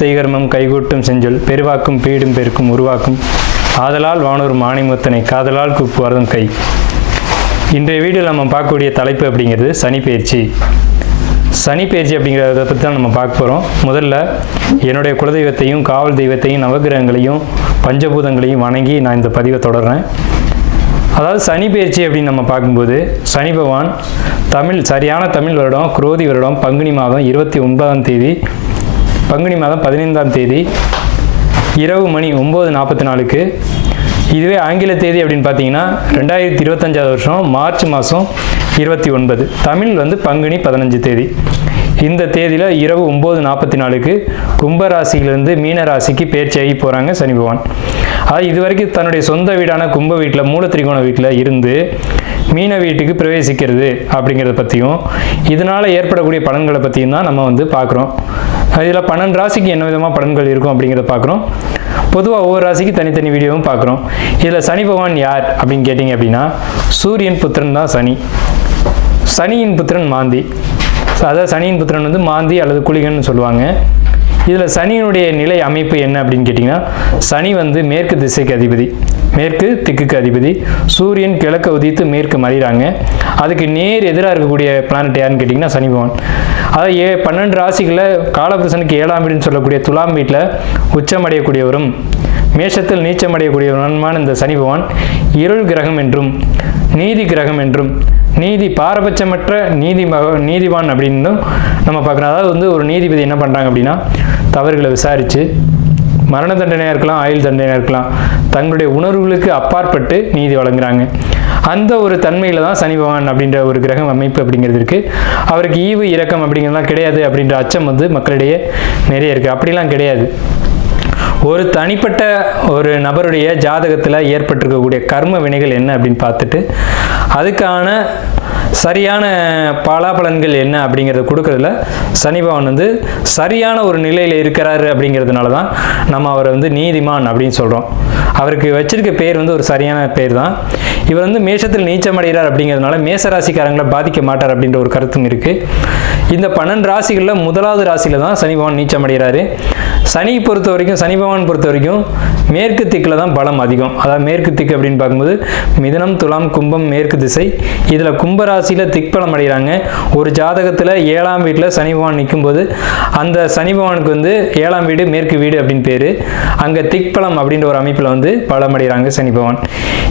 செய்கர்மம் கைகூட்டும் செஞ்சொல் பெருவாக்கும் பீடும் பெருக்கும் உருவாக்கும் ஆதலால் வானூர் மானிமுத்தனை காதலால் கூப்புவார்தம் கை. இன்றைய வீடியோவில் நம்ம பார்க்கக்கூடிய தலைப்பு அப்படிங்கிறது சனிப்பெயர்ச்சி. சனிப்பெயர்ச்சி அப்படிங்கிறத பற்றி தான் நம்ம பார்க்க போகிறோம். முதல்ல என்னுடைய குலதெய்வத்தையும் காவல் தெய்வத்தையும் நவகிரகங்களையும் பஞ்சபூதங்களையும் வணங்கி நான் இந்த பதிவை தொடர்றேன். அதாவது சனிப்பெயர்ச்சி அப்படின்னு நம்ம பார்க்கும்போது சனி பகவான் சரியான தமிழ் வருடம் குரோதி வருடம் பங்குனி மாதம் 29ஆம் தேதி பங்குனி மாதம் 15ஆம் தேதி இரவு மணி 9:44 இதுவே ஆங்கில தேதி அப்படின்னு பார்த்தீங்கன்னா 2025 வருஷம் மார்ச் மாதம் 29, தமிழ் பங்குனி 15 தேதி. இந்த தேதியில் இரவு 9:44 கும்பராசியிலிருந்து மீன ராசிக்கு பெயர்ச்சியாகி போகிறாங்க சனி பகவான். அது இதுவரைக்கும் தன்னுடைய சொந்த வீடான கும்ப வீட்டில் மூலத்திரிகோண வீட்டில் இருந்து மீன வீட்டுக்கு பிரவேசிக்கிறது அப்படிங்கிறத பற்றியும் இதனால் ஏற்படக்கூடிய பலன்களை பற்றியும் தான் நம்ம பார்க்குறோம். இதில் 12 ராசிக்கு என்ன விதமாக பலன்கள் இருக்கும் அப்படிங்கிறத பார்க்குறோம். பொதுவாக ஒவ்வொரு ராசிக்கு தனித்தனி வீடியோவும் பார்க்குறோம். இதில் சனி பகவான் யார் அப்படின்னு கேட்டிங்க அப்படின்னா சூரியன் புத்திரன் தான் சனி. சனியின் புத்திரன் மாந்தி. அதாவது சனியின் புத்திரன் மாந்தி அல்லது குளிகன்னு சொல்லுவாங்க. இதில் சனியினுடைய நிலை அமைப்பு என்ன அப்படின்னு கேட்டிங்கன்னா சனி மேற்கு திசைக்கு அதிபதி, மேற்கு திக்குக்கு அதிபதி. சூரியன் கிழக்க உதித்து மேற்கு மறைகிறாங்க. அதுக்கு நேர் எதிராக இருக்கக்கூடிய பிளானட் யாருன்னு கேட்டிங்கன்னா சனி பகவான். அதாவது 12 ராசிகளில் காலபுருஷனுக்கு 7ஆம் வீடுன்னு சொல்லக்கூடிய துலாம் வீட்டில் உச்சமடையக்கூடியவரும் மேஷத்தில் நீச்சமடையக்கூடியவருமான இந்த சனி பகவான் இருள் கிரகம் என்றும் நீதி கிரகம் என்றும் நீதி பாரபட்சமற்ற நீதிவான் அப்படின்னு நம்ம பார்க்குறோம். அதாவது ஒரு நீதிபதி என்ன பண்ணுறாங்க அப்படின்னா தவறுகளை விசாரித்து மரண தண்டனையாக இருக்கலாம், ஆயுள் தண்டனையாக இருக்கலாம், தங்களுடைய உணர்வுகளுக்கு அப்பாற்பட்டு நீதி வழங்குறாங்க. அந்த ஒரு தன்மையில் தான் சனி பகவான் அப்படின்ற ஒரு கிரகம் அமைப்பு அப்படிங்கிறது இருக்குது. அவருக்கு ஈவு இரக்கம் அப்படிங்கிறதுலாம் கிடையாது அப்படின்ற அச்சம் மக்களிடையே நிறைய இருக்குது. அப்படிலாம் கிடையாது. ஒரு தனிப்பட்ட ஒரு நபருடைய ஜாதகத்தில் ஏற்பட்டிருக்கக்கூடிய கர்ம வினைகள் என்ன அப்படின்னு பார்த்துட்டு அதுக்கான சரியான பலாபலன்கள் என்ன அப்படிங்கிறத கொடுக்கறதுல சனி பகவான் சரியான ஒரு நிலையில் இருக்கிறாரு அப்படிங்கிறதுனால தான் நம்ம அவரை நீதிமான் அப்படின்னு சொல்கிறோம். அவருக்கு வச்சிருக்க பேர் ஒரு சரியான பேர் தான். இவர் மேஷத்தில் நீச்சமடைகிறார் அப்படிங்கிறதுனால மேசராசிக்காரங்களை பாதிக்க மாட்டார் அப்படின்ற ஒரு கருத்தும் இருக்குது. இந்த 12 ராசிகளில் முதலாவது ராசியில் தான் சனி பகவான் நீச்சமடைகிறாரு. சனி பகவான் பொறுத்த வரைக்கும் மேற்கு திக்கில் தான் பலம் அதிகம். அதாவது மேற்கு திக்கு அப்படின்னு பார்க்கும்போது மிதுனம் துலாம் கும்பம் மேற்கு திசை. இதில் கும்பராசியில் திக்பலம் அடைகிறாங்க. ஒரு ஜாதகத்தில் 7ஆம் வீட்டில் சனி பகவான் நிற்கும்போது அந்த சனி பகவானுக்கு 7ஆம் வீடு மேற்கு வீடு அப்படின்னு பேர். அங்கே திக்பலம் அப்படின்ற ஒரு அமைப்பில் பலம் அடைகிறாங்க சனி பகவான்.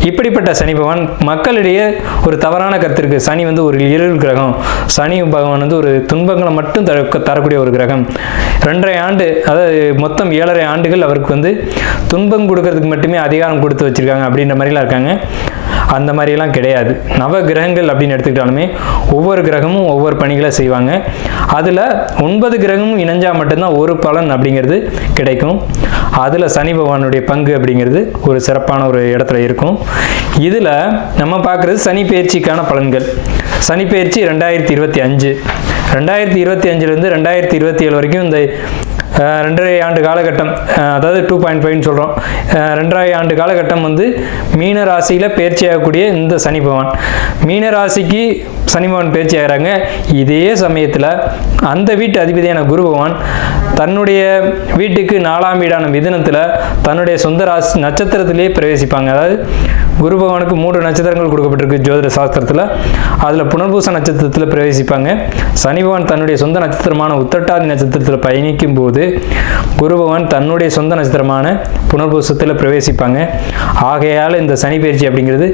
இப்படிப்பட்ட சனி பகவான் மக்களிடையே ஒரு தவறான கருத்து இருக்குது. சனி ஒரு இருள் கிரகம், சனி பகவான் ஒரு துன்பங்களை மட்டும் தரக்கூடிய ஒரு கிரகம். 2.5 ஆண்டு, அதாவது மொத்தம் 7.5 ஆண்டுகள் அவருக்கு துன்பம் கொடுக்கறதுக்கு மட்டுமே அதிகாரம் கொடுத்து வச்சிருக்காங்க அப்படின்ற மாதிரிலாம் இருக்காங்க. அந்த மாதிரிலாம் கிடையாது. நவ கிரகங்கள் அப்படின்னு எடுத்துக்கிட்டாலுமே ஒவ்வொரு கிரகமும் ஒவ்வொரு பணிகளை செய்வாங்க. அதில் 9 கிரகமும் இணைஞ்சால் மட்டும்தான் ஒரு பலன் அப்படிங்கிறது கிடைக்கும். அதில் சனி பகவானுடைய பங்கு அப்படிங்கிறது ஒரு சிறப்பான ஒரு இடத்துல இருக்கும். இதில் நம்ம பார்க்குறது சனி பெயர்ச்சிக்கான பலன்கள். சனி பெயர்ச்சி 2025, 2025லேருந்து 2027 வரைக்கும் இந்த 2.5 ஆண்டு காலகட்டம், அதாவது 2.5 சொல்கிறோம். 2.5 ஆண்டு காலகட்டம் மீன ராசியில் பயிற்சி ஆகக்கூடிய இந்த சனி பகவான் மீன ராசிக்கு சனி பகவான் பயிற்சி ஆகிறாங்க. இதே சமயத்தில் அந்த வீட்டு அதிபதியான குரு பகவான் தன்னுடைய வீட்டுக்கு 4ஆம் வீடான மிதுனத்தில் தன்னுடைய சொந்த ராசி நட்சத்திரத்திலேயே பிரவேசிப்பாங்க. அதாவது குரு பகவானுக்கு 3 நட்சத்திரங்கள் கொடுக்கப்பட்டிருக்கு ஜோதிட சாஸ்திரத்தில். அதில் புனர்பூச நட்சத்திரத்தில் பிரவேசிப்பாங்க. சனி பகவான் தன்னுடைய சொந்த நட்சத்திரமான உத்திரட்டாதி நட்சத்திரத்தில் பயணிக்கும் போது குரு பகவான் தன்னுடைய சொந்த நட்சத்திரமான புனர்பூசத்தில் பிரவேசிப்பாங்க. ஆகையால் இந்த சனி பெயர்ச்சி அப்படிங்கிறது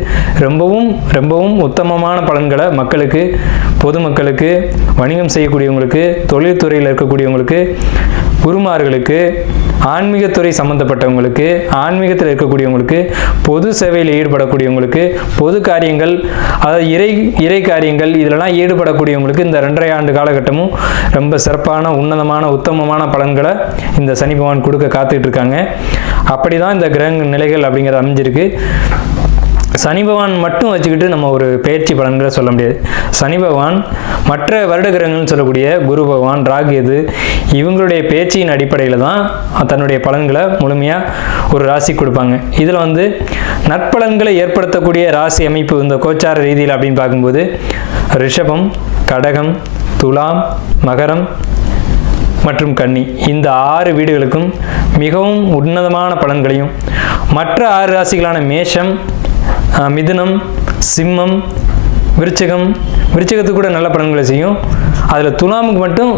ரொம்பவும் ரொம்பவும் உத்தமமான பலன்களை மக்களுக்கு, பொதுமக்களுக்கு, வணிகம் செய்யக்கூடியவங்களுக்கு, தொழில்துறையில் இருக்கக்கூடியவங்களுக்கு, குருமார்களுக்கு, ஆன்மீகத்துறை சம்பந்தப்பட்டவங்களுக்கு, ஆன்மீகத்தில் இருக்கக்கூடியவங்களுக்கு, பொது சேவையில் ஈடுபடக்கூடியவங்களுக்கு, பொது காரியங்கள், அதாவது இறை காரியங்கள் இதிலெல்லாம் ஈடுபடக்கூடியவங்களுக்கு இந்த 2.5 ஆண்டு காலகட்டமும் ரொம்ப சிறப்பான உன்னதமான உத்தமமான பலன்களை இந்த சனி பகவான் கொடுக்க காத்துக்கிட்டு இருக்காங்க. அப்படி தான் இந்த கிரக நிலைகள் அப்படிங்கிறது அமைஞ்சிருக்கு. சனி பகவான் மட்டும் வச்சுக்கிட்டு நம்ம ஒரு பெயர்ச்சி பலன்களை சொல்ல முடியாது. சனி பகவான் மற்ற வருட கிரகங்கள்னு சொல்லக்கூடிய குரு பகவான், ராகு, கேது இவங்களுடைய பெயர்ச்சியின் அடிப்படையில் தான் தன்னுடைய பலன்களை முழுமையாக ஒரு ராசி கொடுப்பாங்க. இதில் நற்பலன்களை ஏற்படுத்தக்கூடிய ராசி அமைப்பு இந்த கோச்சார ரீதியில் அப்படின்னு பார்க்கும்போது ரிஷபம், கடகம், துலாம், மகரம், மற்றும் கன்னி இந்த 6 வீடுகளுக்கும் மிகவும் உன்னதமான பலன்களையும், மற்ற 6 ராசிகளான மேஷம், மிதுனம், சிம்மம், விருச்சிகத்துக்கு கூட நல்ல பலன்களை செய்யும். அதில் துலாமுக்கு மட்டும்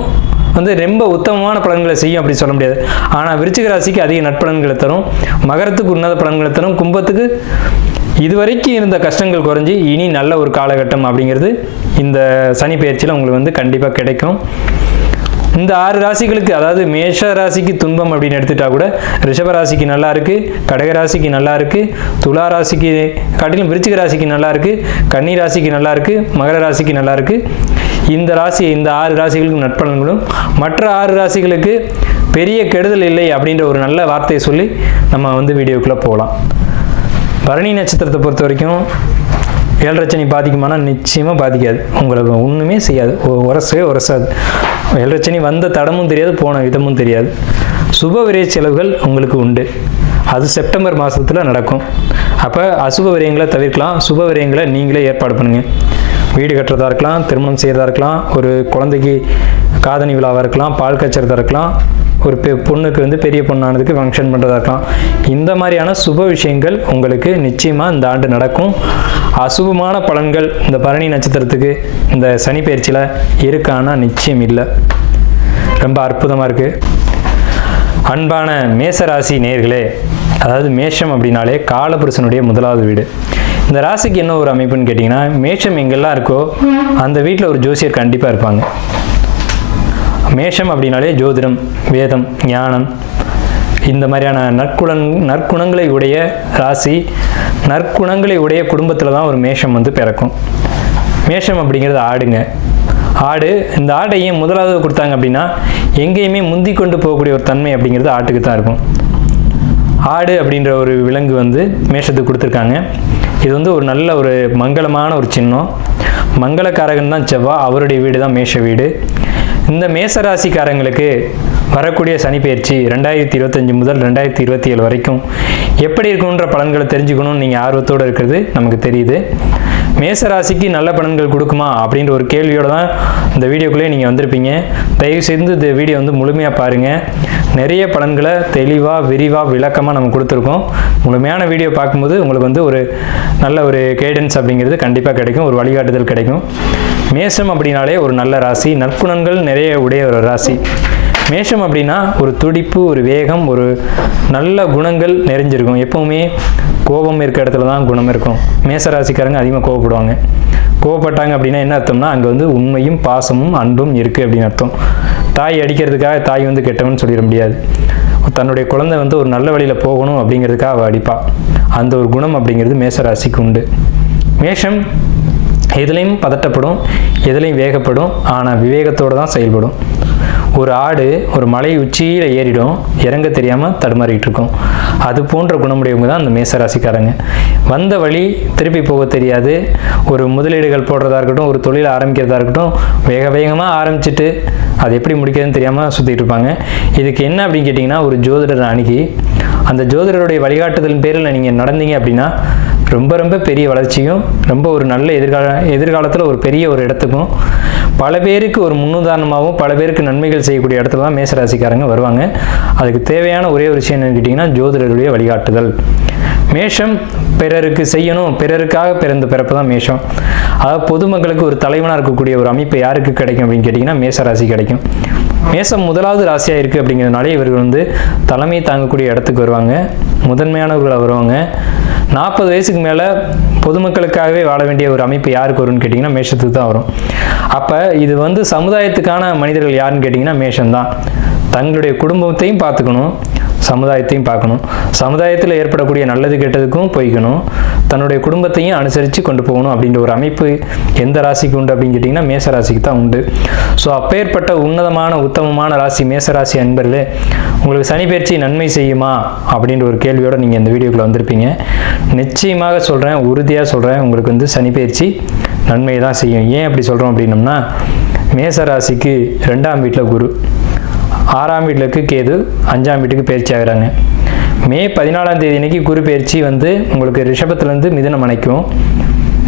ரொம்ப உத்தமமான பலன்களை செய்யும் அப்படி சொல்ல முடியாது. ஆனால் விருச்சிக ராசிக்கு அதிக நட்பலன்களை தரும், மகரத்துக்கு உன்னத பலன்களை தரும், கும்பத்துக்கு இதுவரைக்கும் இருந்த கஷ்டங்கள் குறைஞ்சி இனி நல்ல ஒரு காலகட்டம் அப்படிங்கிறது இந்த சனி பெயர்ச்சியில் உங்களுக்கு கண்டிப்பாக கிடைக்கும். இந்த 6 ராசிகளுக்கு, அதாவது மேஷ ராசிக்கு துன்பம் அப்படின்னு எடுத்துட்டா கூட ரிஷப ராசிக்கு நல்லா இருக்கு, கடக ராசிக்கு நல்லா இருக்கு, துலா ராசிக்கு காட்டிலும் விருச்சிக ராசிக்கு நல்லா இருக்கு, கன்னி ராசிக்கு நல்லா இருக்கு, மகர ராசிக்கு நல்லா இருக்கு. இந்த 6 ராசிகளுக்கு நட்பலன்களும், மற்ற 6 ராசிகளுக்கு பெரிய கெடுதல் இல்லை அப்படின்ற ஒரு நல்ல வார்த்தையை சொல்லி நம்ம வீடியோக்குள்ளே போகலாம். பரணி நட்சத்திரத்தை பொறுத்த வரைக்கும் 7 சனி பாதிக்குமானா நிச்சயமாக பாதிக்காது. உங்களுக்கு ஒன்றுமே செய்யாது, உரசாது. 7 சனி வந்த தடமும் தெரியாது, போன விதமும் தெரியாது. சுப விரய செலவுகள் உங்களுக்கு உண்டு, அது செப்டம்பர் மாதத்தில் நடக்கும். அப்போ அசுப விரயங்களை தவிர்க்கலாம், சுப விரயங்களை நீங்களே ஏற்பாடு பண்ணுங்கள். வீடு கட்டுறதா இருக்கலாம், திருமணம் செய்கிறதா இருக்கலாம், ஒரு குழந்தைக்கு காதணி விழாவாக இருக்கலாம், பால் கச்சறதா இருக்கலாம், ஒரு பொண்ணுக்கு பெரிய பொண்ணானதுக்கு ஃபங்க்ஷன் பண்ணுறதா இருக்கலாம். இந்த மாதிரியான சுப விஷயங்கள் உங்களுக்கு நிச்சயமாக இந்த ஆண்டு நடக்கும். அசுபமான பலன்கள் இந்த பரணி நட்சத்திரத்துக்கு இந்த சனி பயிற்சியில் இருக்கானா நிச்சயம் இல்லை. ரொம்ப அற்புதமாக இருக்குது. அன்பான மேசராசி நேயர்களே, அதாவது மேஷம் அப்படின்னாலே காலபுருஷனுடைய முதலாவது வீடு. இந்த ராசிக்கு என்ன ஒரு அமைப்புன்னு கேட்டிங்கன்னா, மேஷம் எங்கெல்லாம் இருக்கோ அந்த வீட்டில் ஒரு ஜோசியர் கண்டிப்பாக இருப்பாங்க. மேஷம் அப்படின்னாலே ஜோதிடம், வேதம், ஞானம், இந்த மாதிரியான நற்குணங்களை உடைய ராசி, நற்குணங்களை உடைய குடும்பத்தில் தான் ஒரு மேஷம் பிறக்கும். மேஷம் அப்படிங்கிறது ஆடுங்க. ஆடு, இந்த ஆட்டை ஏன் முதலாவது கொடுத்தாங்க அப்படின்னா, எங்கேயுமே முந்தி கொண்டு போகக்கூடிய ஒரு தன்மை அப்படிங்கிறது ஆட்டுக்கு தான் இருக்கும். ஆடு அப்படின்ற ஒரு விலங்கு மேஷத்துக்கு கொடுத்துருக்காங்க. இது ஒரு நல்ல ஒரு மங்களமான ஒரு சின்னம். மங்களக்காரகன் தான் செவ்வாய், அவருடைய வீடு தான் மேஷ வீடு. இந்த மேசராசிக்காரங்களுக்கு வரக்கூடிய சனி பெயர்ச்சி 2025 முதல் 2027 வரைக்கும் எப்படி இருக்குன்ற பலன்களை தெரிஞ்சுக்கணும்னு நீங்கள் ஆர்வத்தோடு இருக்கிறது நமக்கு தெரியுது. மேசராசிக்கு நல்ல பலன்கள் கொடுக்குமா அப்படின்ற ஒரு கேள்வியோடு தான் இந்த வீடியோக்குள்ளே நீங்கள் வந்திருப்பீங்க. தயவு செய்து இந்த வீடியோ முழுமையாக பாருங்கள். நிறைய பலன்களை தெளிவாக, விரிவாக, விளக்கமாக நம்ம கொடுத்துருக்கோம். முழுமையான வீடியோ பார்க்கும்போது உங்களுக்கு ஒரு நல்ல ஒரு கைடன்ஸ் அப்படிங்கிறது கண்டிப்பாக கிடைக்கும், ஒரு வழிகாட்டுதல் கிடைக்கும். மேஷம் அப்படின்னாலே ஒரு நல்ல ராசி, நற்குணங்கள் நிறைய உடைய ஒரு ராசி. மேஷம் அப்படின்னா ஒரு துடிப்பு, ஒரு வேகம், ஒரு நல்ல குணங்கள் நிறைஞ்சிருக்கும். எப்பவுமே கோபம் இருக்க இடத்துல தான் குணம் இருக்கும். மேசராசிக்காரங்க அதிகமாக கோவப்படுவாங்க. கோவப்பட்டாங்க அப்படின்னா என்ன அர்த்தம்னா, அங்கே உண்மையும் பாசமும் அன்பும் இருக்குது அப்படின்னு அர்த்தம். தாய் அடிக்கிறதுக்காக தாய் கெட்டவன்னு சொல்லிட முடியாது. தன்னுடைய குழந்தை ஒரு நல்ல வழியில் போகணும் அப்படிங்கிறதுக்காக அவள் அடிப்பா. அந்த ஒரு குணம் அப்படிங்கிறது மேசராசிக்கு உண்டு. மேஷம் எதுலையும் பதட்டப்படும், எதுலையும் வேகப்படும், ஆனால் விவேகத்தோடு தான் செயல்படும். ஒரு ஆடு ஒரு மலை உச்சியில் ஏறிடும், இறங்க தெரியாமல் தடுமாறிட்டு இருக்கும். அது போன்ற குணமுடையவங்க தான் அந்த மேசராசிக்காரங்க. வந்த வழி திருப்பி போக தெரியாது. ஒரு முதலீடுகள் போடுறதா இருக்கட்டும், ஒரு தொழிலை ஆரம்பிக்கிறதா இருக்கட்டும், வேகமாக ஆரம்பிச்சுட்டு அது எப்படி முடிக்கிறதுன்னு தெரியாமல் சுற்றிட்டு இருப்பாங்க. இதுக்கு என்ன அப்படின்னு கேட்டிங்கன்னா, ஒரு ஜோதிடர் அணுகி அந்த ஜோதிடருடைய வழிகாட்டுதலின் பேரில் நீங்கள் நடந்தீங்க அப்படின்னா ரொம்ப ரொம்ப பெரிய வளர்ச்சியும், ரொம்ப ஒரு நல்ல எதிர்காலத்தில் ஒரு பெரிய ஒரு இடத்துக்கும், பல பேருக்கு ஒரு முன்னுதாரணமாகவும் பல பேருக்கு நன்மைகள் செய்யக்கூடிய இடத்துல தான் மேசராசிக்காரங்க வருவாங்க. அதுக்கு தேவையான ஒரே ஒரு விஷயம் என்னன்னு கேட்டிங்கன்னா, ஜோதிடருடைய வழிகாட்டுதல். மேஷம் பிறருக்கு செய்யணும், பிறருக்காக பிறந்த பிறப்பு தான் மேஷம். அதாவது பொதுமக்களுக்கு ஒரு தலைவனாக இருக்கக்கூடிய ஒரு அமைப்பு யாருக்கு கிடைக்கும் அப்படின்னு கேட்டிங்கன்னா, மேசராசி கிடைக்கும். மேசம் முதலாவது ராசியாக இருக்குது அப்படிங்கிறதுனால இவர்கள் தலைமை தாங்கக்கூடிய இடத்துக்கு வருவாங்க, முதன்மையானவர்களாக வருவாங்க. 40 வயசுக்கு மேலே பொதுமக்களுக்காகவே வாழ வேண்டிய ஒரு அமைப்பு யாருக்கு வரும்னு கேட்டிங்கன்னா மேஷத்துக்கு தான் வரும். அப்போ இது சமுதாயத்துக்கான மனிதர்கள் யாருன்னு கேட்டிங்கன்னா மேஷம்தான். தங்களுடைய குடும்பத்தையும் பார்த்துக்கணும், சமுதாயத்தையும் பார்க்கணும். சமுதாயத்தில் ஏற்படக்கூடிய நல்லது கெட்டதுக்கும் போய்க்கணும், தன்னுடைய குடும்பத்தையும் அனுசரித்து கொண்டு போகணும் அப்படின்ற ஒரு அமைப்பு எந்த ராசிக்கு உண்டு அப்படின்னு கேட்டிங்கன்னா மேச ராசிக்கு தான் உண்டு. ஸோ அப்பேற்பட்ட உன்னதமான உத்தமமான ராசி மேசராசி அன்பர்களே, உங்களுக்கு சனி பெயர்ச்சி நன்மை செய்யுமா அப்படின்ற ஒரு கேள்வியோடு நீங்கள் இந்த வீடியோக்குள்ளே வந்திருப்பீங்க. நிச்சயமாக சொல்கிறேன், உறுதியாக சொல்கிறேன், உங்களுக்கு சனி பெயர்ச்சி நன்மை தான் செய்யும். ஏன் அப்படி சொல்கிறோம் அப்படின்னம்னா, மேசராசிக்கு 2ஆம் வீட்டில் குரு, 6ஆம் வீட்டுக்கு கேது, 5ஆம் வீட்டுக்கு பயிற்சி ஆகிறாங்க. மே 14ஆம் தேதி அன்னைக்கு குரு பயிற்சி உங்களுக்கு ரிஷபத்துலேருந்து மிதுனம் அணைக்கும்.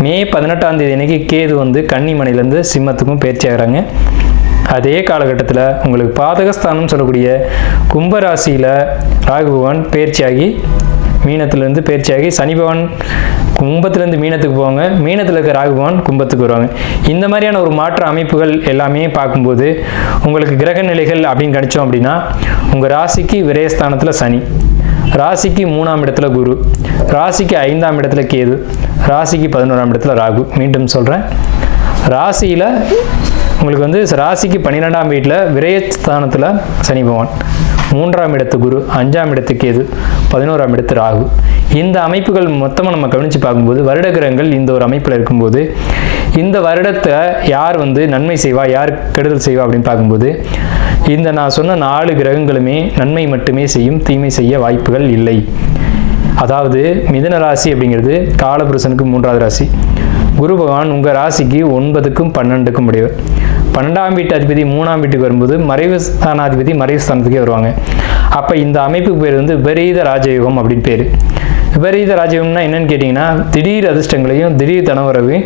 மே 18ஆம் தேதி அன்னைக்கு கேது கன்னி மனையிலேருந்து சிம்மத்துக்கும் பயிற்சி ஆகிறாங்க. அதே காலகட்டத்தில் உங்களுக்கு பாதகஸ்தானம் சொல்லக்கூடிய கும்பராசியில் ராகு பகவான் பயிற்சியாகி மீனத்திலேருந்து பயிற்சியாகி சனி பகவான் கும்பத்திலேருந்து மீனத்துக்கு போவாங்க, மீனத்தில் இருக்க ராகு பகவான் கும்பத்துக்கு வருவாங்க. இந்த மாதிரியான ஒரு மாற்ற அமைப்புகள் எல்லாமே பார்க்கும்போது உங்களுக்கு கிரக நிலைகள் அப்படின்னு கணிச்சோம் அப்படின்னா உங்கள் ராசிக்கு விரயஸ்தானத்தில் சனி, ராசிக்கு 3ஆம் இடத்துல குரு, ராசிக்கு 5ஆம் இடத்துல கேது, ராசிக்கு 11ஆம் இடத்துல ராகு. மீண்டும் சொல்கிறேன், ராசியில் உங்களுக்கு வந்து ராசிக்கு 12ஆம் வீட்டில் விரயஸ்தானத்தில் சனி பகவான், 3ஆம் இடத்து குரு, 5ஆம் இடத்து கேது, 11ஆம் இடத்து ராகு. இந்த அமைப்புகள் மொத்தமாக நம்ம கவனித்து பார்க்கும்போது வருட கிரகங்கள் இந்த ஒரு அமைப்பில் இருக்கும்போது இந்த வருடத்தை யார் வந்து நன்மை செய்வா யார் கெடுதல் செய்வா அப்படின்னு பார்க்கும்போது இந்த நான் சொன்ன 4 கிரகங்களுமே நன்மை மட்டுமே செய்யும், தீமை செய்ய வாய்ப்புகள் இல்லை. அதாவது மிதுன ராசி அப்படிங்கிறது காலபுருஷனுக்கு 3ஆவது ராசி. குரு பகவான் உங்கள் ராசிக்கு 9க்கும் 12க்கும் உடையவர். 12ஆம் வீட்டு அதிபதி 3ஆம் வீட்டுக்கு வரும்போது மறைவு ஸ்தானாதிபதி மறைவு ஸ்தானத்துக்கே வருவாங்க. அப்போ இந்த அமைப்புக்கு பேர் வந்து விபரீத ராஜயோகம் அப்படின்னு பேர். விபரீத ராஜயோகம்னா என்னன்னு கேட்டிங்கன்னா திடீர் அதிர்ஷ்டங்களையும் திடீர் தனவரவையும்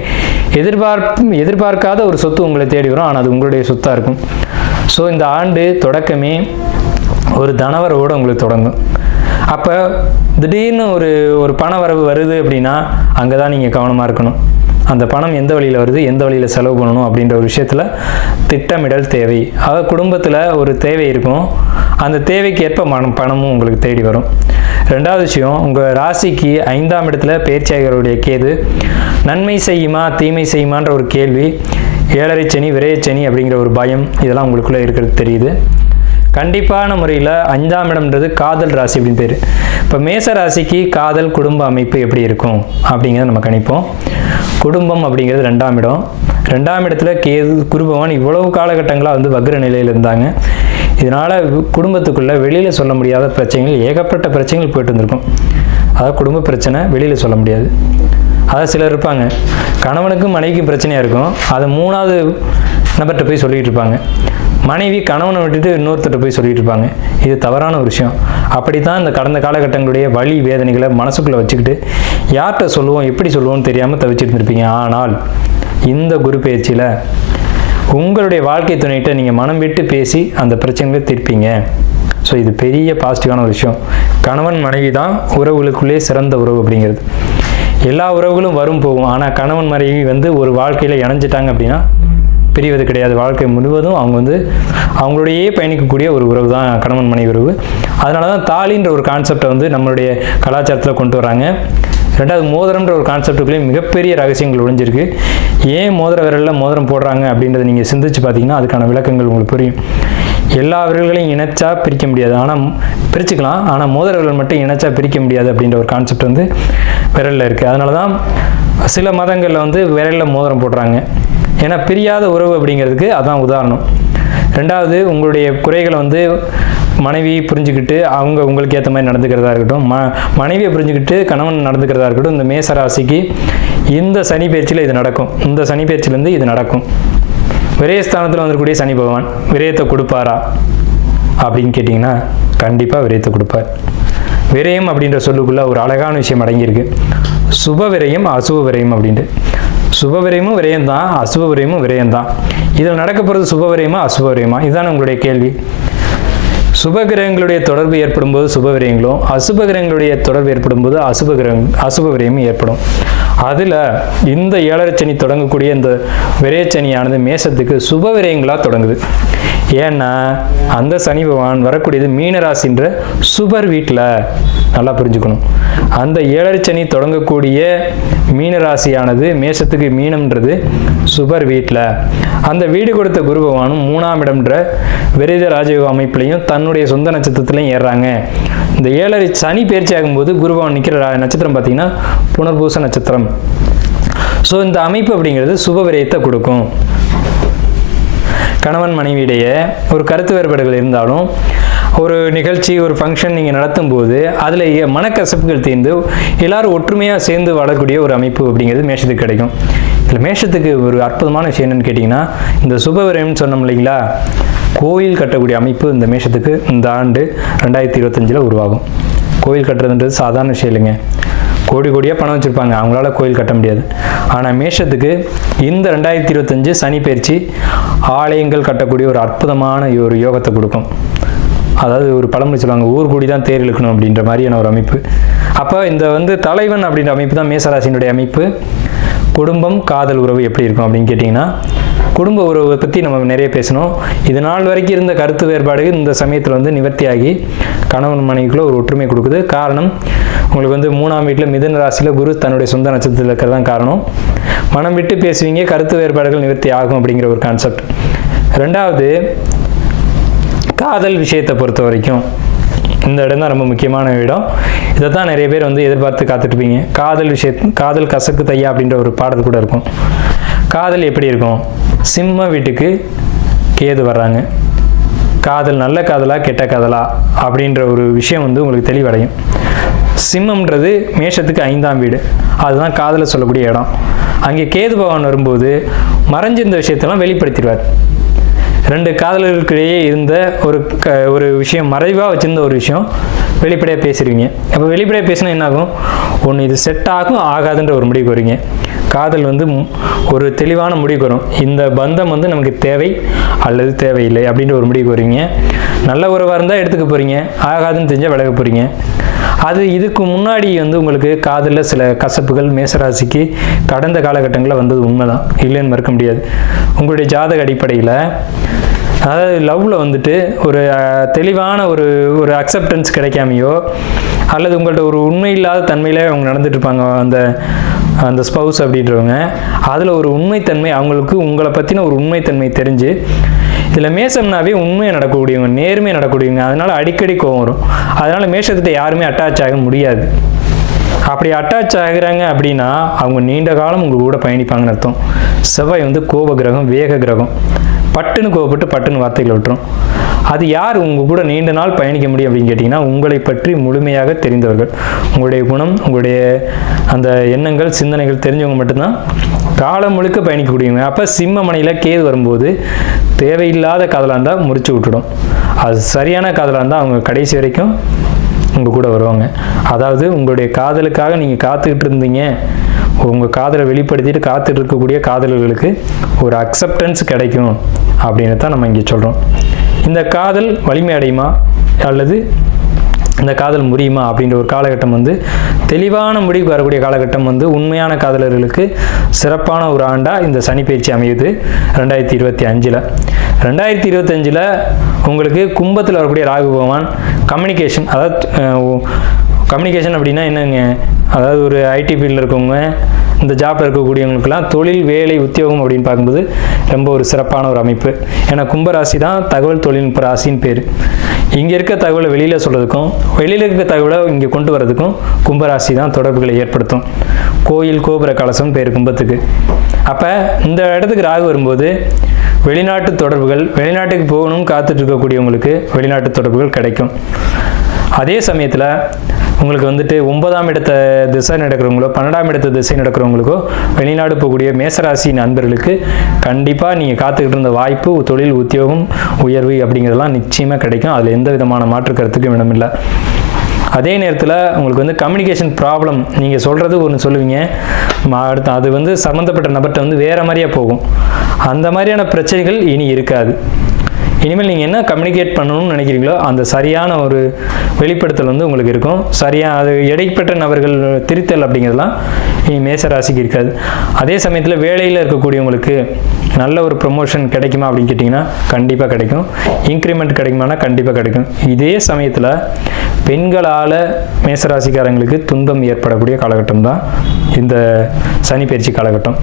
எதிர்பார்க்காத ஒரு சொத்து உங்களை தேடி வரும், ஆனால் அது உங்களுடைய சொத்தாக இருக்கும். ஸோ இந்த ஆண்டு தொடக்கமே ஒரு தனவரவோடு உங்களுக்கு தொடங்கும். அப்போ திடீர்னு ஒரு பண வரவு வருது அப்படின்னா அங்கே தான் நீங்கள் கவனமாக இருக்கணும். அந்த பணம் எந்த வழியில் வருது, எந்த வழியில் செலவு பண்ணணும் அப்படின்ற ஒரு விஷயத்தில் திட்டமிடல் தேவை. அதாவது குடும்பத்தில் ஒரு தேவை இருக்கும், அந்த தேவைக்கு ஏற்ப பணமும் உங்களுக்கு தேடி வரும். 2வது விஷயம், உங்கள் ராசிக்கு 5ஆம் இடத்துல பயிற்சியாளருடைய கேது நன்மை செய்யுமா தீமை செய்யுமான்ற ஒரு கேள்வி, 7.5 சனி விரயச்சனி அப்படிங்கிற ஒரு பயம் இதெல்லாம் உங்களுக்குள்ளே இருக்கிறது தெரியுது. கண்டிப்பான முறையில் 5ஆம் இடம்ன்றது காதல் ராசி அப்படின்னு பேர். இப்போ மேச ராசிக்கு காதல் குடும்ப அமைப்பு எப்படி இருக்கும் அப்படிங்கிறத நம்ம கணிப்போம். குடும்பம் அப்படிங்கிறது 2ஆம் இடம். 2ஆம் இடத்துல கேது குரு பகவான் இவ்வளவு காலகட்டங்களாக வந்து வக்ர நிலையில் இருந்தாங்க. இதனால் குடும்பத்துக்குள்ளே வெளியில் சொல்ல முடியாத பிரச்சனைகள், ஏகப்பட்ட பிரச்சனைகள் போயிட்டு இருந்திருக்கும். அதாவது குடும்ப பிரச்சனை வெளியில் சொல்ல முடியாது. அதாவது சிலர் இருப்பாங்க, கணவனுக்கும் மனைவிக்கும் பிரச்சனையாக இருக்கும், அதை 3வது நபர்கிட்ட போய் சொல்லிகிட்டு இருப்பாங்க. மனைவி கணவனை விட்டுட்டு இன்னொருத்தர் போய் சொல்லிட்டு இருப்பாங்க. இது தவறான ஒரு விஷயம். அப்படி தான் இந்த கடந்த காலகட்டங்களுடைய வலி வேதனைகளை மனசுக்குள்ளே வச்சுக்கிட்டு யார்கிட்ட சொல்லுவோம் எப்படி சொல்லுவோம்னு தெரியாமல் தவிச்சிட்டு இருந்திருப்பீங்க. ஆனால் இந்த குரு பயிற்சியில் உங்களுடைய வாழ்க்கை துணைகிட்ட நீங்கள் மனம் விட்டு பேசி அந்த பிரச்சனைகளை தீர்ப்பீங்க. ஸோ இது பெரிய பாசிட்டிவான ஒரு விஷயம். கணவன் மனைவி தான் உறவுகளுக்குள்ளே சிறந்த உறவு அப்படிங்கிறது. எல்லா உறவுகளும் வரும் போகும், ஆனால் கணவன் மனைவி வந்து ஒரு வாழ்க்கையில் இணைஞ்சிட்டாங்க அப்படின்னா பிரிவது கிடையாது. வாழ்க்கை முழுவதும் அவங்க வந்து அவங்களோடையே பயணிக்கக்கூடிய ஒரு உறவு தான் கணவன் மனைவி உறவு. அதனால தான் தாலின்ற ஒரு கான்செப்டை வந்து நம்மளுடைய கலாச்சாரத்தில் கொண்டு வராங்க. 2வது மோதிரம்ன்ற ஒரு கான்செப்டுக்குள்ளேயும் மிகப்பெரிய ரகசியங்கள் ஒழிஞ்சிருக்கு. ஏன் மோதிர விரலில் மோதிரம் போடுறாங்க அப்படின்றத நீங்கள் சிந்திச்சு பார்த்தீங்கன்னா அதுக்கான விளக்கங்கள் உங்களுக்கு புரியும். எல்லா விரல்களையும் இணைச்சா பிரிக்க முடியாது, ஆனால் பிரிச்சுக்கலாம், ஆனால் மோதிர விரல் மட்டும் இணைச்சா பிரிக்க முடியாது அப்படின்ற ஒரு கான்செப்ட் வந்து விரலில் இருக்குது. அதனால தான் சில மதங்களில் வந்து விரலில் மோதிரம் போடுறாங்க. ஏன்னா பிரியாத உறவு அப்படிங்கிறதுக்கு அதான் உதாரணம். 2வது உங்களுடைய குறைகளை வந்து மனைவி புரிஞ்சுக்கிட்டு அவங்க உங்களுக்கு ஏற்ற மாதிரி நடந்துக்கிறதா இருக்கட்டும், மனைவியை புரிஞ்சுக்கிட்டு கணவன் நடந்துக்கிறதா இருக்கட்டும். இந்த மேச ராசிக்கு இந்த சனி பயிற்சியில் இது நடக்கும். இந்த சனி பயிற்சியிலேருந்து இது நடக்கும். விரயஸ்தானத்தில் வந்துக்கூடிய சனி பகவான் விரயத்தை கொடுப்பாரா அப்படின்னு கேட்டிங்கன்னா கண்டிப்பாக விரயத்தை கொடுப்பார். விரயம் அப்படின்ற சொல்லுக்குள்ளே ஒரு அழகான விஷயம் அடங்கியிருக்கு. சுப விரயம் அசுப விரயம் அப்படின்ட்டு. சுப விரயமும் விரயம் தான், அசுப விரயமும் விரயம் தான். இதில் நடக்க போகிறது சுப விரயமா அசுப விரயமா, இதுதான் உங்களுடைய கேள்வி. சுப கிரகங்களுடைய தொடர்பு ஏற்படும் போது சுப விரயங்களும், அசுப கிரகங்களுடைய தொடர்பு ஏற்படும் போது அசுப விரயமும் ஏற்படும். அதில் இந்த 7.5 சனி தொடங்கக்கூடிய இந்த விரயச்சனியானது மேசத்துக்கு சுப விரயங்களாக தொடங்குது. ஏன்னா அந்த சனி பகவான் வரக்கூடியது மீனராசின்ற சுபர் வீட்டில். நல்லா புரிஞ்சுக்கணும். அந்த 7.5 சனி தொடங்கக்கூடிய மீனராசியானது மேசத்துக்கு மீனம்ன்றது சுபர் வீட்டில். அந்த வீடு கொடுத்த குரு பகவானும் 3ஆம் இடம்ன்ற விரீத ராஜயோக அமைப்புலையும் தன்னுடைய சொந்த நட்சத்திரத்திலையும் ஏறுறாங்க. இந்த 7.5 சனி பயிற்சி ஆகும்போது குரு பகவான் நிற்கிற நட்சத்திரம் பார்த்தீங்கன்னா புனர்பூச நட்சத்திரம். ஸோ இந்த அமைப்பு அப்படிங்கிறது சுப விரயத்தை கொடுக்கும். கணவன் மனைவியிடையே ஒரு கருத்து வேறுபாடுகள் இருந்தாலும் ஒரு நிகழ்ச்சி ஒரு ஃபங்க்ஷன் நீங்கள் நடத்தும் போது அதில் மனக்கசப்புகள் தீர்ந்து எல்லாரும் ஒற்றுமையாக சேர்ந்து வாழக்கூடிய ஒரு அமைப்பு அப்படிங்கிறது மேஷத்துக்கு கிடைக்கும். இதில் மேஷத்துக்கு ஒரு அற்புதமான விஷயம் என்னென்னு கேட்டிங்கன்னா, இந்த சுபவிரயம்னு சொன்னோம் இல்லைங்களா, கோயில் கட்டக்கூடிய அமைப்பு இந்த மேஷத்துக்கு இந்த ஆண்டு 2025 உருவாகும். கோயில் கட்டுறதுன்றது சாதாரண விஷயம் இல்லைங்க. கோடி கோடியாக பணம் வச்சுருப்பாங்க, அவங்களால கோயில் கட்ட முடியாது. ஆனால் மேஷத்துக்கு இந்த 2025 சனி பயிற்சி ஆலயங்கள் கட்டக்கூடிய ஒரு அற்புதமான ஒரு யோகத்தை கொடுக்கும். அதாவது ஒரு பழமொழி சொல்லுவாங்க, ஊர் கூடி தான் தேர் இழுக்கணும் அப்படின்ற மாதிரியான ஒரு அமைப்பு. அப்போ இந்த தலைவன் அப்படின்ற அமைப்பு தான் மேசராசினுடைய அமைப்பு. குடும்பம் காதல் உறவு எப்படி இருக்கும் அப்படின்னு கேட்டிங்கன்னா, குடும்ப உறவை பற்றி நம்ம நிறைய பேசணும். இது நாள் வரைக்கும் இருந்த கருத்து வேறுபாடுகள் இந்த சமயத்தில் நிவர்த்தியாகி கணவன் மனைவிக்குள்ள ஒரு ஒற்றுமை கொடுக்குது. காரணம், உங்களுக்கு 3ஆம் வீட்டில் மிதுன ராசியில் குரு தன்னுடைய சொந்த நட்சத்திரத்தில் இருக்கிறது தான் காரணம். மனம் விட்டு பேசுவீங்க, கருத்து வேறுபாடுகள் நிவர்த்தி ஆகும் அப்படிங்கிற ஒரு கான்செப்ட். ரெண்டாவது, காதல் விஷயத்தை பொறுத்த வரைக்கும் இந்த இடம் தான் ரொம்ப முக்கியமான இடம். இதை தான் நிறைய பேர் எதிர்பார்த்து காத்துட்ருப்பீங்க. காதல் கசக்கு தையா அப்படின்ற ஒரு பாடல் கூட இருக்கும். காதல் எப்படி இருக்கும்? சிம்ம வீட்டுக்கு கேது வர்றாங்க. காதல் நல்ல காதலா கெட்ட காதலா அப்படின்ற ஒரு விஷயம் உங்களுக்கு தெளிவடையும். சிம்மம்ன்றது மேஷத்துக்கு 5ஆம் வீடு, அதுதான் காதலை சொல்லக்கூடிய இடம். அங்கே கேது பகவான் வரும்போது மறைஞ்சிருந்த விஷயத்தெல்லாம் வெளிப்படுத்திடுவார். 2 காதலர்களுக்கிடையே இருந்த ஒரு விஷயம், மறைவாக வச்சுருந்த ஒரு விஷயம் வெளிப்படையாக பேசுறீங்க. அப்போ வெளிப்படையாக பேசினா என்னாகும்? ஒன்று இது செட் ஆகும் ஆகாதுன்ற ஒரு முடிவுக்கு வருவீங்க. காதல் ஒரு தெளிவான முடிவுக்கு வரும். இந்த பந்தம் நமக்கு தேவை அல்லது தேவையில்லை அப்படின்ற ஒரு முடிவுக்கு வருவீங்க. நல்ல உறவாக இருந்தால் எடுத்துக்க போகிறீங்க, ஆகாதுன்னு தெரிஞ்சால் விலக போகிறீங்க. அது இதுக்கு முன்னாடி உங்களுக்கு காதலில் சில கசப்புகள் மேசராசிக்கு கடந்த காலகட்டங்களில் வந்தது உண்மைதான், இல்லைன்னு மறுக்க முடியாது. உங்களுடைய ஜாதக அடிப்படையில் அதாவது லவ்வில் ஒரு தெளிவான ஒரு அக்செப்டன்ஸ் கிடைக்காமையோ அல்லது உங்கள்கிட்ட ஒரு உண்மை இல்லாத தன்மையிலே அவங்க நடந்துட்டு இருப்பாங்க. அந்த ஸ்பவுஸ் அப்படின்றவங்க அதில் ஒரு உண்மைத்தன்மை, அவங்களுக்கு உங்களை பற்றின ஒரு உண்மைத்தன்மை தெரிஞ்சு, இதில் மேசம்னாவே உண்மையை நடக்கக்கூடியவங்க, நேர்மையை நடக்கக்கூடியவங்க. அதனால் அடிக்கடி கோவம் வரும். அதனால் மேஷத்திட்ட யாருமே அட்டாச் ஆக முடியாது. அப்படி அட்டாச் ஆகுறாங்க அப்படின்னா அவங்க நீண்ட காலம் உங்கள் கூட பயணிப்பாங்கன்னு அர்த்தம். செவ்வாய் கோப கிரகம், வேக கிரகம். பட்டுன்னு கோவப்பட்டு பட்டுன்னு வார்த்தைகளை விட்டுரும். அது யார் உங்கள் கூட நீண்ட நாள் பயணிக்க முடியும் அப்படின்னு கேட்டிங்கன்னா, உங்களை பற்றி முழுமையாக தெரிந்தவர்கள், உங்களுடைய குணம், உங்களுடைய அந்த எண்ணங்கள், சிந்தனைகள் தெரிஞ்சவங்க மட்டும்தான் காலம் முழுக்க பயணிக்கக்கூடியவங்க. அப்போ சிம்ம மனையில் கேது வரும்போது தேவையில்லாத காதலாக இருந்தால் முறிச்சு விட்டுடும். அது சரியான காதலாக இருந்தால் அவங்க கடைசி வரைக்கும் உங்கள் கூட வருவாங்க. அதாவது உங்களுடைய காதலுக்காக நீங்கள் காத்துக்கிட்டு இருந்தீங்க, உங்கள் காதலை வெளிப்படுத்திட்டு காத்துட்டு இருக்கக்கூடிய காதலர்களுக்கு ஒரு அக்செப்டன்ஸ் கிடைக்கும் அப்படின்னு தான் நம்ம இங்கே சொல்கிறோம். இந்த காதல் வலிமை அடையுமா அல்லது இந்த காதல் முறியுமா அப்படின்ற ஒரு காலகட்டம் தெளிவான முடிவுக்கு வரக்கூடிய காலகட்டம் உண்மையான காதலர்களுக்கு சிறப்பான ஒரு ஆண்டாக இந்த சனி பயிற்சி அமையுது 2025. 2025 உங்களுக்கு கும்பத்தில் வரக்கூடிய ராகு பகவான் கம்யூனிகேஷன், அதாவது கம்யூனிகேஷன் அப்படின்னா என்னங்க, அதாவது ஒரு ஐடி ஃபீல்டில் இருக்கவங்க, இந்த ஜாப்பில் இருக்கக்கூடியவங்களுக்கெல்லாம் தொழில், வேலை, உத்தியோகம் அப்படின்னு பார்க்கும்போது ரொம்ப ஒரு சிறப்பான ஒரு அமைப்பு. ஏன்னா கும்பராசி தான் தகவல் தொழில்நுட்ப ராசின்னு பேர். இங்கே இருக்க தகவலை வெளியில் சொல்கிறதுக்கும் வெளியில் இருக்க தகவலை இங்கே கொண்டு வரதுக்கும் கும்பராசி தான் தொடர்புகளை ஏற்படுத்தும். கோயில் கோபுர கலசம் பேர் கும்பத்துக்கு. அப்போ இந்த இடத்துக்கு ராகு வரும்போது வெளிநாட்டு தொடர்புகள், வெளிநாட்டுக்கு போகணும் காத்துட்டு இருக்கக்கூடியவங்களுக்கு வெளிநாட்டு தொடர்புகள் கிடைக்கும். அதே சமயத்தில் உங்களுக்கு 9ஆம் இடத்த திசை நடக்கிறவங்களோ 12ஆம் இடத்த திசை நடக்கிறவங்களுக்கோ வெளிநாடு போகக்கூடிய மேசராசி நண்பர்களுக்கு கண்டிப்பாக நீங்கள் காத்துக்கிட்டு இருந்த வாய்ப்பு, தொழில், உத்தியோகம், உயர்வு அப்படிங்கிறதெல்லாம் நிச்சயமாக கிடைக்கும். அதில் எந்த விதமான மாற்று கருத்துக்கும் இடமில்லை. அதே நேரத்தில் உங்களுக்கு கம்யூனிகேஷன் ப்ராப்ளம், நீங்கள் சொல்கிறது ஒன்று சொல்லுவீங்க, அடுத்து அது சம்மந்தப்பட்ட நபர்கிட்ட வேறு மாதிரியாக போகும். அந்த மாதிரியான பிரச்சனைகள் இனி இருக்காது. இனிமேல் நீங்கள் என்ன கம்யூனிகேட் பண்ணணும்னு நினைக்கிறீங்களோ அந்த சரியான ஒரு வெளிப்படுத்தல் உங்களுக்கு இருக்கும். சரியாக அது இடைப்பட்ட நபர்கள் திரித்தல் அப்படிங்கிறதுலாம் இனி மேசராசிக்கு இருக்காது. அதே சமயத்தில் வேலையில் இருக்கக்கூடியவங்களுக்கு நல்ல ஒரு ப்ரொமோஷன் கிடைக்குமா அப்படின்னு கேட்டிங்கன்னா கண்டிப்பாக கிடைக்கும். இன்க்ரிமெண்ட் கிடைக்குமானா கண்டிப்பாக கிடைக்கும். இதே சமயத்தில் பெண்களால் மேசராசிக்காரங்களுக்கு துன்பம் ஏற்படக்கூடிய காலகட்டம் தான் இந்த சனி பயிற்சி காலகட்டம்.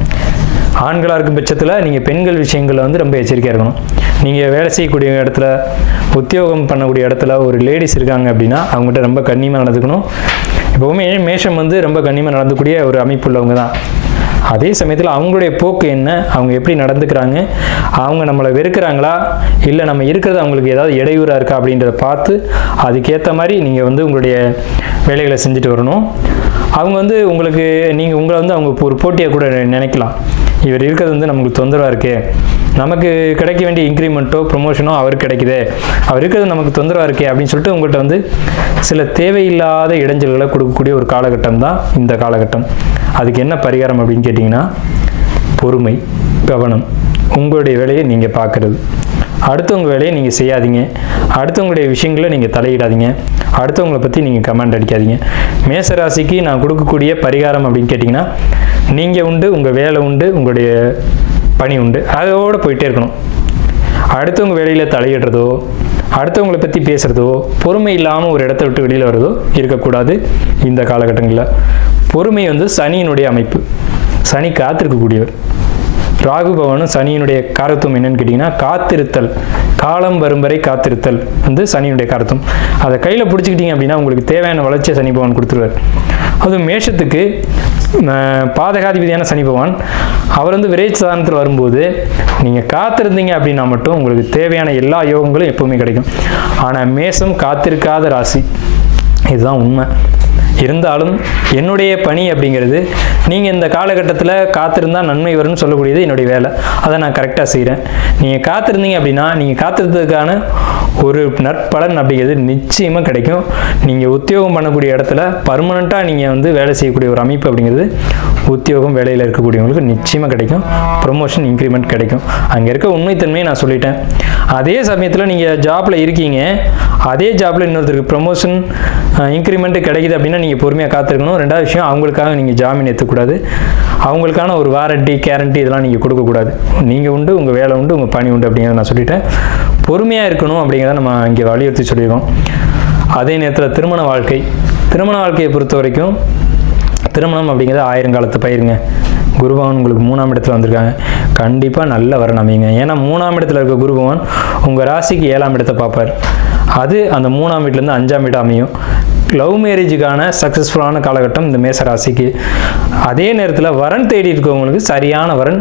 ஆண்களாக இருக்கும் பட்சத்தில் நீங்கள் பெண்கள் விஷயங்களில் ரொம்ப எச்சரிக்கையாக இருக்கணும். நீங்கள் வேலை செய்யக்கூடிய இடத்துல, உத்தியோகம் பண்ணக்கூடிய இடத்துல ஒரு லேடிஸ் இருக்காங்க அப்படின்னா அவங்ககிட்ட ரொம்ப கண்ணியமாக நடந்துக்கணும். எப்போவுமே மேஷம் ரொம்ப கண்ணியமாக நடந்துக்கூடிய ஒரு அமைப்பு உள்ளவங்க தான். அதே சமயத்தில் அவங்களுடைய போக்கு என்ன, அவங்க எப்படி நடந்துக்கிறாங்க, அவங்க நம்மளை வெறுக்கிறாங்களா இல்லை நம்ம இருக்கிறது அவங்களுக்கு ஏதாவது இடையூறாக இருக்கா அப்படின்றத பார்த்து அதுக்கேற்ற மாதிரி நீங்கள் உங்களுடைய வேலைகளை செஞ்சுட்டு வரணும். அவங்க உங்களுக்கு நீங்கள் உங்களை அவங்க ஒரு போட்டியாக கூட நினைக்கலாம். இவர் இருக்கிறது வந்து நமக்கு தொந்தரவாக இருக்கே, நமக்கு கிடைக்க வேண்டிய இன்க்ரிமெண்ட்டோ ப்ரொமோஷனோ அவருக்கு கிடைக்குது, அவர் இருக்கிறது நமக்கு தொந்தரவாக இருக்கே அப்படின்னு சொல்லிட்டு உங்கள்கிட்ட வந்து சில தேவையில்லாத இடைஞ்சல்களை கொடுக்கக்கூடிய ஒரு காலகட்டம் தான் இந்த காலகட்டம். அதுக்கு என்ன பரிகாரம் அப்படின்னு கேட்டிங்கன்னா, பொறுமை, கவனம், உங்களுடைய வேலையை நீங்கள் பார்க்குறது, அடுத்தவங்க வேலையை நீங்கள் செய்யாதீங்க, அடுத்தவங்களுடைய விஷயங்களை நீங்கள் தலையிடாதீங்க, அடுத்தவங்களை பற்றி நீங்கள் கமெண்ட் அடிக்காதீங்க. மேசராசிக்கு நான் கொடுக்கக்கூடிய பரிகாரம் அப்படின்னு கேட்டிங்கன்னா, நீங்கள் உண்டு, உங்கள் வேலை உண்டு, உங்களுடைய பணி உண்டு, அதோடு போயிட்டே இருக்கணும். அடுத்தவங்க வேலையில் தலையிடுறதோ, அடுத்தவங்களை பற்றி பேசுகிறதோ, பொறுமை இல்லாமல் ஒரு இடத்த விட்டு வெளியில் வர்றதோ இருக்கக்கூடாது இந்த காலகட்டங்களில். பொறுமை வந்து சனியினுடைய அமைப்பு. சனி காத்திருக்கக்கூடியவர். ராகு பகவானும் சனியினுடைய காரத்துவம் என்னன்னு கேட்டிங்கன்னா, காத்திருத்தல், காலம் வரும் வரை காத்திருத்தல் வந்து சனியினுடைய காரத்துவம். அதை கையில் பிடிச்சிக்கிட்டீங்க அப்படின்னா உங்களுக்கு தேவையான வளர்ச்சியை சனி பகவான் கொடுத்துருவார். அதுவும் மேஷத்துக்கு பாதகாதிபதியான சனி பகவான் அவர் வந்து விரைச்சு சாதனத்தில் வரும்போது நீங்கள் காத்திருந்தீங்க அப்படின்னா மட்டும் உங்களுக்கு தேவையான எல்லா யோகங்களும் எப்பவுமே கிடைக்கும். ஆனால் மேஷம் காத்திருக்காத ராசி, இதுதான் உண்மை. இருந்தாலும் என்னுடைய பணி அப்படிங்கிறது, நீங்கள் இந்த காலகட்டத்தில் காத்திருந்தால் நன்மை வரும்னு சொல்லக்கூடியது என்னுடைய வேலை. அதை நான் கரெக்டாக செய்கிறேன். நீங்கள் காத்திருந்தீங்க அப்படின்னா நீங்கள் காத்திருந்ததுக்கான ஒரு நற்பலன் அப்படிங்கிறது நிச்சயமாக கிடைக்கும். நீங்கள் உத்தியோகம் பண்ணக்கூடிய இடத்துல பர்மனெண்ட்டாக நீங்கள் வந்து வேலை செய்யக்கூடிய ஒரு அமைப்பு அப்படிங்கிறது உத்தியோகம் வேலையில் இருக்கக்கூடியவங்களுக்கு நிச்சயமாக கிடைக்கும். ப்ரொமோஷன், இன்க்ரிமெண்ட் கிடைக்கும். அங்கே இருக்க உண்மைத்தன்மையை நான் சொல்லிட்டேன். அதே சமயத்தில் நீங்கள் ஜாப்பில் இருக்கீங்க, அதே ஜாப்பில் இன்னொருத்தருக்கு ப்ரொமோஷன், இன்க்ரிமெண்ட்டு கிடைக்குது அப்படின்னா நீங்கள் பொறுமையாக காத்திருக்கணும். ரெண்டாவது விஷயம், அவங்களுக்காக நீங்கள் ஜாமீன் ஏற்றக்கூடாது. அவங்களுக்கான ஒரு வாரண்டி, கேரண்டி இதெல்லாம் நீங்கள் கொடுக்கக்கூடாது. நீங்கள் உண்டு, உங்கள் வேலை உண்டு, உங்கள் பணி உண்டு அப்படிங்கிறத நான் சொல்லிட்டேன். பொறுமையாக இருக்கணும் அப்படிங்கிறத நம்ம இங்கே வலியுறுத்தி சொல்லியிருக்கோம். அதே நேரத்தில் திருமண வாழ்க்கையை பொறுத்த வரைக்கும், திருமணம் அப்படிங்கிறது ஆயிரங்காலத்து பயிருங்க. குருபகவான் உங்களுக்கு 3ஆம் இடத்துல வந்திருக்காங்க. கண்டிப்பாக நல்ல வரன் அமையுங்க. ஏன்னா 3ஆம் இடத்துல இருக்க குருபகவான் உங்கள் ராசிக்கு 7ஆம் இடத்தை பார்ப்பார். அது அந்த 3ஆம் வீட்டிலேருந்து 5ஆம் வீடு அமையும். லவ் மேரேஜுக்கான சக்ஸஸ்ஃபுல்லான காலகட்டம் இந்த மேச ராசிக்கு. அதே நேரத்தில் வரன் தேடி இருக்கவங்களுக்கு சரியான வரன்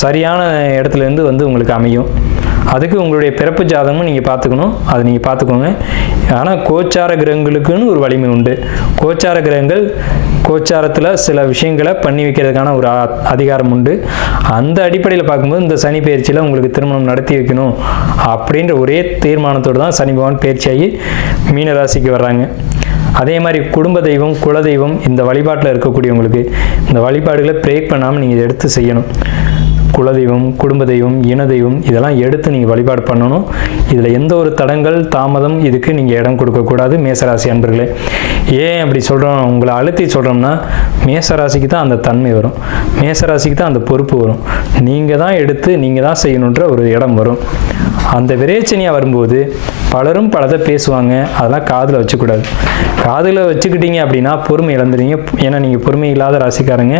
சரியான இடத்துலேருந்து வந்து உங்களுக்கு அமையும். அதுக்கு உங்களுடைய பிறப்பு ஜாதகமும் நீங்கள் பார்த்துக்கணும். அதை நீங்கள் பார்த்துக்கோங்க. ஆனால் கோச்சார கிரகங்களுக்குன்னு ஒரு வலிமை உண்டு. கோச்சார கிரகங்கள் கோச்சாரத்தில் சில விஷயங்களை பண்ணி வைக்கிறதுக்கான ஒரு அதிகாரம் உண்டு. அந்த அடிப்படையில் பார்க்கும்போது இந்த சனி பயிற்சியில் உங்களுக்கு திருமணம் நடத்தி வைக்கணும் அப்படின்ற ஒரே தீர்மானத்தோடு தான் சனி பகவான் பயிற்சியாகி மீன ராசிக்கு வர்றாங்க. அதே மாதிரி குடும்ப தெய்வம், குலதெய்வம், இந்த வழிபாட்டில் இருக்கக்கூடியவங்களுக்கு இந்த வழிபாடுகளை பிரேக் பண்ணாமல் நீங்கள் எடுத்து செய்யணும். குலதெய்வம், குடும்ப தெய்வம், இன தெய்வம் இதெல்லாம் எடுத்து நீங்கள் வழிபாடு பண்ணணும். இதில் எந்த ஒரு தடங்கள், தாமதம் இதுக்கு நீங்கள் இடம் கொடுக்கக்கூடாது மேசராசி அன்பர்களே. ஏன் அப்படி சொல்கிறோம், உங்களை அழுத்தி சொல்கிறோம்னா, மேசராசிக்கு தான் அந்த தன்மை வரும், மேசராசிக்கு தான் அந்த பொறுப்பு வரும். நீங்கள் தான் எடுத்து நீங்கள் தான் செய்யணுன்ற ஒரு இடம் வரும். அந்த விரேச்சனியாக வரும்போது பலரும் பலதை பேசுவாங்க, அதெல்லாம் காதில் வச்சுக்கூடாது. காதில் வச்சுக்கிட்டீங்க அப்படின்னா பொறுமை இழந்துடுவீங்க. ஏன்னா நீங்கள் பொறுமை இல்லாத ராசிக்காரங்க.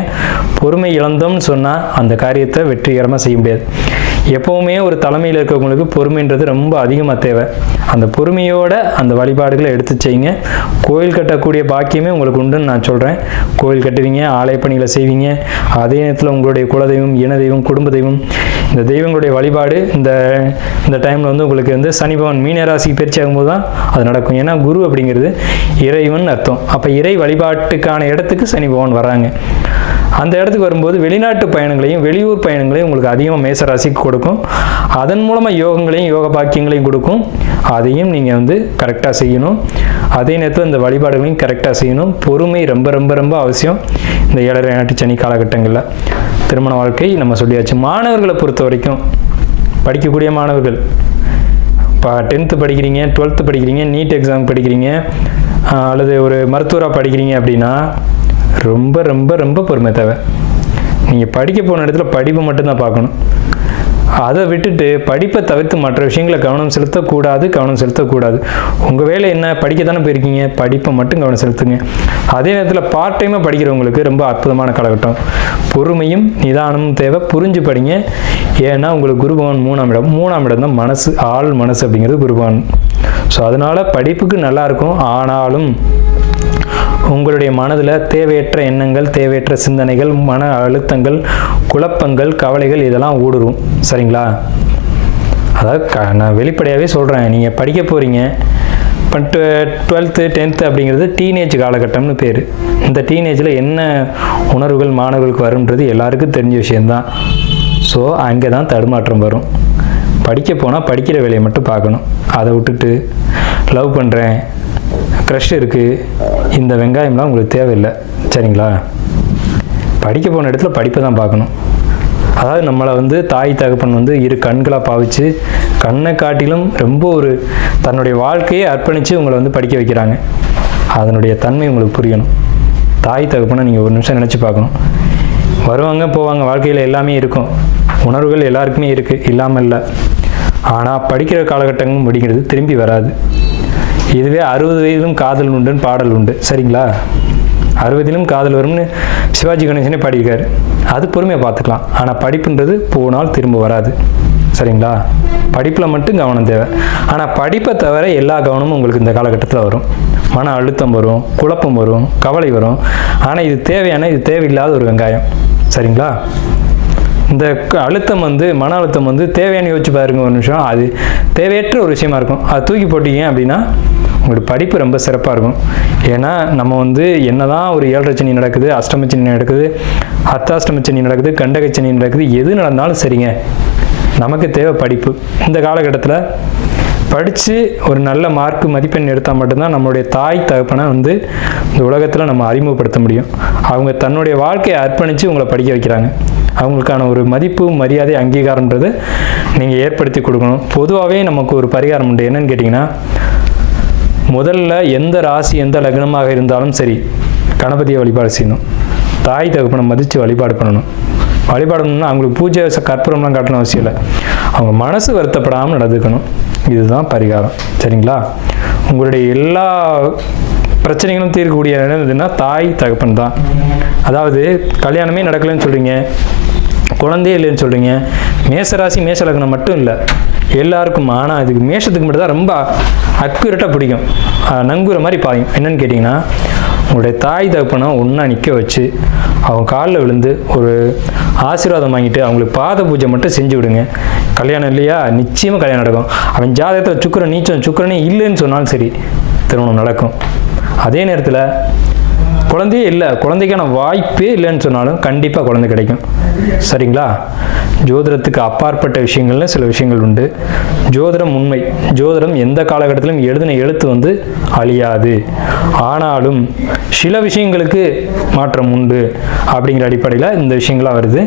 பொறுமை இழந்தோம்னு சொன்னால் அந்த காரியத்தை வெற்றிகரமாக செய்ய முடியாது. எப்போவுமே ஒரு தலைமையில் இருக்கவங்களுக்கு பொறுமைன்றது ரொம்ப அதிகமாக தேவை. அந்த பொறுமையோட அந்த வழிபாடுகளை எடுத்து செய்யுங்க. கோயில் கட்டக்கூடிய பாக்கியமே உங்களுக்கு உண்டுன்னு நான் சொல்கிறேன். கோயில் கட்டுவீங்க, ஆலய பணிகளை செய்வீங்க. அதே நேரத்தில் உங்களுடைய குலதெய்வம், இன தெய்வம், குடும்ப தெய்வம், இந்த தெய்வங்களுடைய வழிபாடு இந்த டைமில் வந்து உங்களுக்கு வந்து சனி பகவான் மீன ராசிக்கு பயிற்சி ஆகும்போது தான் அது நடக்கும். ஏன்னா குரு அப்படிங்கிறது இறைவன் அர்த்தம். அப்போ இறை வழிபாட்டுக்கான இடத்துக்கு சனி பகவான் வர்றாங்க. அந்த இடத்துக்கு வரும்போது வெளிநாட்டு பயணங்களையும் வெளியூர் பயணங்களையும் உங்களுக்கு அதிகமாக மேசராசிக்கு கொடுக்கும். அதன் மூலமாக யோகங்களையும் யோக பாக்கியங்களையும் கொடுக்கும். அதையும் நீங்கள் வந்து கரெக்டாக செய்யணும். அதே நேரத்தில் இந்த வழிபாடுகளையும் கரெக்டாக செய்யணும். பொறுமை ரொம்ப ரொம்ப ரொம்ப அவசியம் இந்த 7.5 நாட்டு சனி காலகட்டங்களில். திருமண வாழ்க்கை நம்ம சொல்லியாச்சு. மாணவர்களை பொறுத்த வரைக்கும், படிக்கக்கூடிய மாணவர்கள், இப்போ 10th படிக்கிறீங்க, 12th படிக்கிறீங்க, நீட் எக்ஸாம் படிக்கிறீங்க, அல்லது ஒரு மருத்துவராக படிக்கிறீங்க அப்படின்னா ரொம்ப ரொம்ப ரொம்ப பொறுமை தேவை. நீங்கள் படிக்க போன இடத்துல படிப்பை மட்டும்தான் பார்க்கணும். அதை விட்டுட்டு படிப்பை தவிர்த்து மற்ற விஷயங்களை கவனம் செலுத்தக்கூடாது. உங்கள் வேலை என்ன, படிக்க தானே போயிருக்கீங்க, படிப்பை மட்டும் கவனம் செலுத்துங்க. அதே நேரத்தில் பார்ட் டைமாக படிக்கிறவங்களுக்கு ரொம்ப அற்புதமான காலகட்டம். பொறுமையும் நிதானமும் தேவை. புரிஞ்சு படிங்க. ஏன்னா உங்களுக்கு குருபகவான் 3ஆம் இடம் தான் மனசு, ஆள் மனசு அப்படிங்கிறது குருபகவான். ஸோ அதனால் படிப்புக்கு நல்லாயிருக்கும். ஆனாலும் உங்களுடைய மனதில் தேவையற்ற எண்ணங்கள், தேவையற்ற சிந்தனைகள், மன அழுத்தங்கள், குழப்பங்கள், கவலைகள் இதெல்லாம் ஊடுருவும். சரிங்களா? அதாவது நான் வெளிப்படையாகவே சொல்கிறேன், நீங்கள் படிக்க போகிறீங்க, இப்போ 12th 10th அப்படிங்கிறது டீனேஜ் காலகட்டம்னு பேர். இந்த டீனேஜில் என்ன உணர்வுகள் மாணவர்களுக்கு வரும்ன்றது எல்லாருக்கும் தெரிஞ்ச விஷயந்தான். ஸோ அங்கே தான் தடுமாற்றம் வரும். படிக்க போனால் படிக்கிற வேலையை மட்டும் பார்க்கணும். அதை விட்டுட்டு லவ் பண்ணுறேன், க்ரஷ் இருக்குது, இந்த வெங்காயம்லாம் உங்களுக்கு தேவையில்லை. சரிங்களா? படிக்க போன இடத்துல படிப்பை தான் பார்க்கணும். அதாவது நம்மளை தாய் தகப்பன் இரு கண்களாக பாவிச்சு கண்ணை காட்டிலும் ரொம்ப ஒரு தன்னுடைய வாழ்க்கையை அர்ப்பணித்து உங்களை படிக்க வைக்கிறாங்க. அதனுடைய தன்மை உங்களுக்கு புரியணும். தாய் தகப்பனை நீங்கள் ஒரு நிமிஷம் நினச்சி பார்க்கணும். வருவாங்க போவாங்க, வாழ்க்கையில் எல்லாமே இருக்கும், உணர்வுகள் எல்லாருக்குமே இருக்குது, இல்லாமல் இல்லை. ஆனால் படிக்கிற காலகட்டங்களும் முடிக்கிறது திரும்பி வராது. இதுவே 60 வயதிலும் காதல் உண்டுன்னு பாடல் உண்டு. சரிங்களா? 60 காதல் வரும்னு சிவாஜி கணேசனே பாடியிருக்காரு. அது பொறுமையாக பார்த்துக்கலாம். ஆனால் படிப்புன்றது போனால் திரும்ப வராது. சரிங்களா? படிப்பில் மட்டும் கவனம் தேவை. ஆனால் படிப்பை தவிர எல்லா கவனமும் உங்களுக்கு இந்த காலகட்டத்தில் வரும். மன அழுத்தம் வரும், குழப்பம் வரும், கவலை வரும். ஆனால் இது தேவையான, இது தேவையில்லாத ஒரு வெங்காயம். சரிங்களா? இந்த அழுத்தம் மன அழுத்தம் தேவையான யோசிச்சு பாருங்க ஒரு நிமிஷம். அது தேவையற்ற ஒரு விஷயமா இருக்கும். அது தூக்கி போட்டீங்க அப்படின்னா உங்களோட படிப்பு ரொம்ப சிறப்பாக இருக்கும். ஏன்னா நம்ம என்னதான் ஒரு 7.5 சனி நடக்குது, அஷ்டம சனி நடக்குது, அர்த்தாஷ்டம சனி நடக்குது, கண்டக சனி நடக்குது, எது நடந்தாலும் சரிங்க, நமக்கு தேவை படிப்பு. இந்த காலகட்டத்தில் படித்து ஒரு நல்ல மார்க் மதிப்பெண் எடுத்தால் மட்டும்தான் நம்மளுடைய தாய் தகப்பனை இந்த உலகத்தில் நம்ம அறிமுகப்படுத்த முடியும். அவங்க தன்னுடைய வாழ்க்கையை அர்ப்பணித்து உங்களை படிக்க வைக்கிறாங்க. அவங்களுக்கான ஒரு மதிப்பு, மரியாதை, அங்கீகாரம்ன்றது நீங்கள் ஏற்படுத்தி கொடுக்கணும். பொதுவாகவே நமக்கு ஒரு பரிகாரம் உண்டு. என்னன்னு கேட்டிங்கன்னா, முதல்ல எந்த ராசி எந்த லக்னமாக இருந்தாலும் சரி கணபதியை வழிபாடு செய்யணும். தாய் தகப்பனை மதித்து வழிபாடு பண்ணணும். வழிபாடு பண்ணணும்னா அவங்களுக்கு பூஜை கற்பூரம்லாம் காட்டணும் அவசியம் இல்லை. அவங்க மனசு வருத்தப்படாமல் நடந்துக்கணும். இதுதான் பரிகாரம். சரிங்களா? உங்களுடைய எல்லா பிரச்சனைகளும் தீர்க்கக்கூடிய என்னதுன்னா தாய் தகப்பன் தான். அதாவது கல்யாணமே நடக்கலைன்னு சொல்கிறீங்க, குழந்தையே இல்லைன்னு சொல்கிறீங்க. மேசராசி மேச லக்னம் மட்டும் இல்லை, எல்லாருக்கும். ஆனால் அதுக்கு மேஷத்துக்கு மட்டும் தான் ரொம்ப அக்யூரேட்டாக பிடிக்கும், நங்குற மாதிரி பாயும். என்னன்னு கேட்டிங்கன்னா, உங்களுடைய தாய் தகப்பனை ஒன்றா நிற்க வச்சு அவங்க காலில் விழுந்து ஒரு ஆசீர்வாதம் வாங்கிட்டு அவங்களுக்கு பாத பூஜை மட்டும் செஞ்சு விடுங்க. கல்யாணம் இல்லையா, நிச்சயமாக கல்யாணம் நடக்கும். அவன் ஜாதகத்தில் சுக்கிரன் நீச்சம், சுக்கிரனே இல்லைன்னு சொன்னாலும் சரி திருமணம் நடக்கும். அதே நேரத்தில் குழந்தையே இல்லை, குழந்தைக்கான வாய்ப்பே இல்லைன்னு சொன்னாலும் கண்டிப்பாக குழந்தை கிடைக்கும். சரிங்களா? ஜோதிடத்துக்கு அப்பாற்பட்ட விஷயங்கள்னு சில விஷயங்கள் உண்டு. ஜோதிடம் உண்மை. ஜோதிடம் எந்த காலகட்டத்திலும் எழுதின எழுத்து அழியாது. ஆனாலும் சில விஷயங்களுக்கு மாற்றம் உண்டு அப்படிங்கிற அடிப்படையில் இந்த விஷயங்களாக வருது.